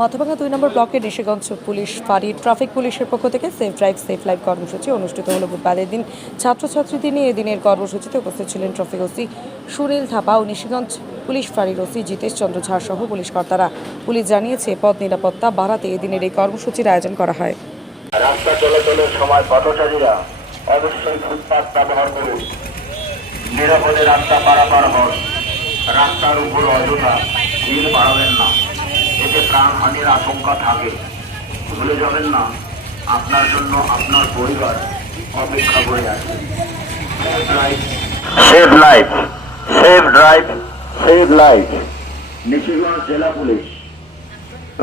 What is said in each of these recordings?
মাথাভাঙা দুই নম্বর ব্লকের নিশিগঞ্জ পুলিশ ফাঁড়ি, ট্রাফিক পুলিশের পক্ষ থেকে সেফ ড্রাইভ, সেফ লাইফ কর্মসূচি অনুষ্ঠিত হলো বুধবারের দিন। ছাত্রছাত্রীদের নিয়ে এদিনের কর্মসূচিতে উপস্থিত ছিলেন ট্রাফিক ওসি সুনীল থাপা ও নিশিগঞ্জ পুলিশ ফাঁড়ির ওসি জিতেশ চন্দ্র ঝা সহ পুলিশ কর্তারা। পুলিশ জানিয়েছে, পথ নিরাপত্তা বাড়াতে এদিনের এই কর্মসূচির আয়োজন করা হয়। রাস্তা চলাচলের সময় পথচারীরা অবশ্যই ফুটপাত ব্যবহার করুন নিরাপদে রাস্তা পারাপার হন। রাস্তার উপর অযথা প্রাণহানির আশঙ্কা থাকে। ভুলে যাবেন না আপনার জন্য আপনার পরিবার অপেক্ষা করে আছে। Save life save save drive save life Nishiganj জেলা পুলিশ।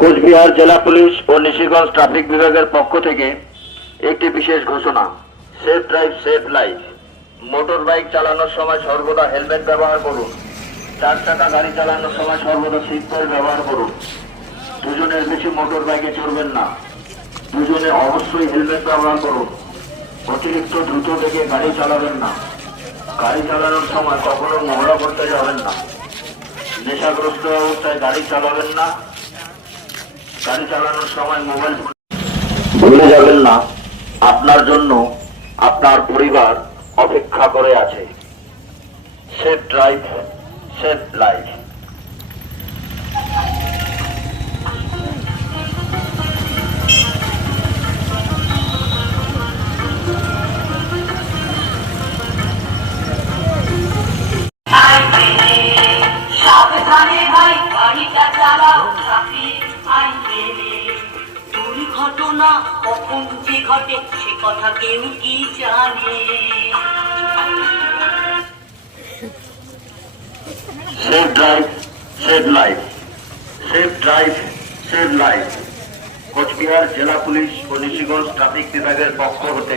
কোচবিহার জেলা পুলিশ ও নিশিগঞ্জ ট্রাফিক বিভাগের পক্ষ থেকে একটি বিশেষ ঘোষণা। Safe drive safe life motor bike চালানোর সময় সর্বদা হেলমেট ব্যবহার করুন। চার চাকা গাড়ি চালানোর সময় সর্বদা সিট বেল্ট ব্যবহার করুন। দুজনের বেশি মোটর বাইকে চড়বেন না। দুজনে অবশ্যই হেলমেট ব্যবহার করুন। অতিরিক্ত দ্রুত বেগে গাড়ি চালাবেন না। গাড়ি চালানোর সময় কখনো মহড়া করতে যাবেন না। নেশাগ্রস্ত অবস্থায় গাড়ি চালাবেন না। গাড়ি চালানোর সময় মোবাইল ভুলে যাবেন না। আপনার জন্য আপনার পরিবার অপেক্ষা করে আছে। সেফ ড্রাইভ সেফ লাইফ দুর্ঘটনা কখন যে ঘটে সে কথা কেউ কি জানে? Save save life save drive save life Cooch Behar জেলা পুলিশ ও নিশিগঞ্জ ট্রাফিক বিভাগের পক্ষ হতে